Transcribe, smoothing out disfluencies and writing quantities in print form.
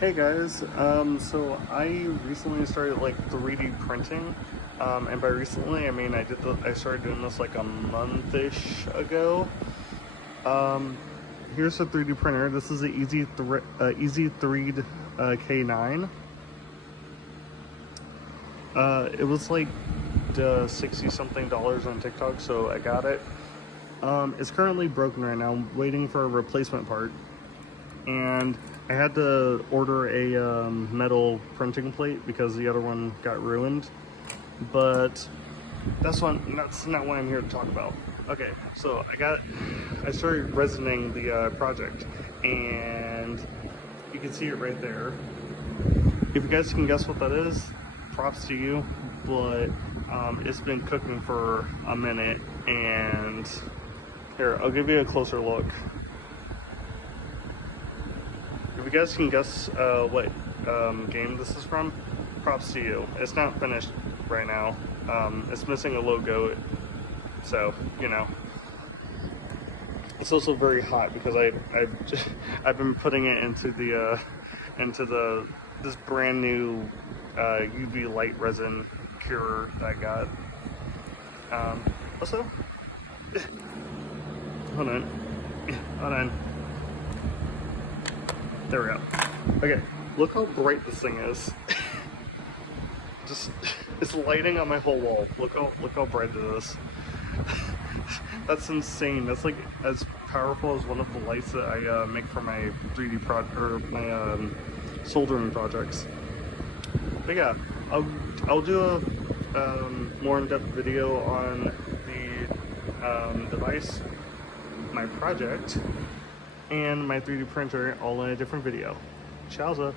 Hey guys, so I recently started like 3D printing, and by recently I mean I started doing this like a month-ish ago. Um, Here's the 3D printer. This is the Easy 3 K9. It was like 60 something dollars on TikTok, so I got it. It's currently broken right now. I'm waiting for a replacement part. And I had to order a metal printing plate because the other one got ruined. But that's not what I'm here to talk about. Okay, so I started resining the project, and you can see it right there. If you guys can guess what that is, props to you. But it's been cooking for a minute, and here, I'll give you a closer look. If you guys can guess what game this is from, props to you. It's not finished right now. It's missing a logo, so you know. It's also very hot because I've been putting it into this brand new UV light resin curer that I got. Also, hold on. There we go. Okay, look how bright this thing is. It's lighting on my whole wall. Look how bright it is. That's insane. That's like as powerful as one of the lights that I make for my 3D my soldering projects. But yeah, I'll do a more in-depth video on the device, my project, and my 3D printer all in a different video. Chowza.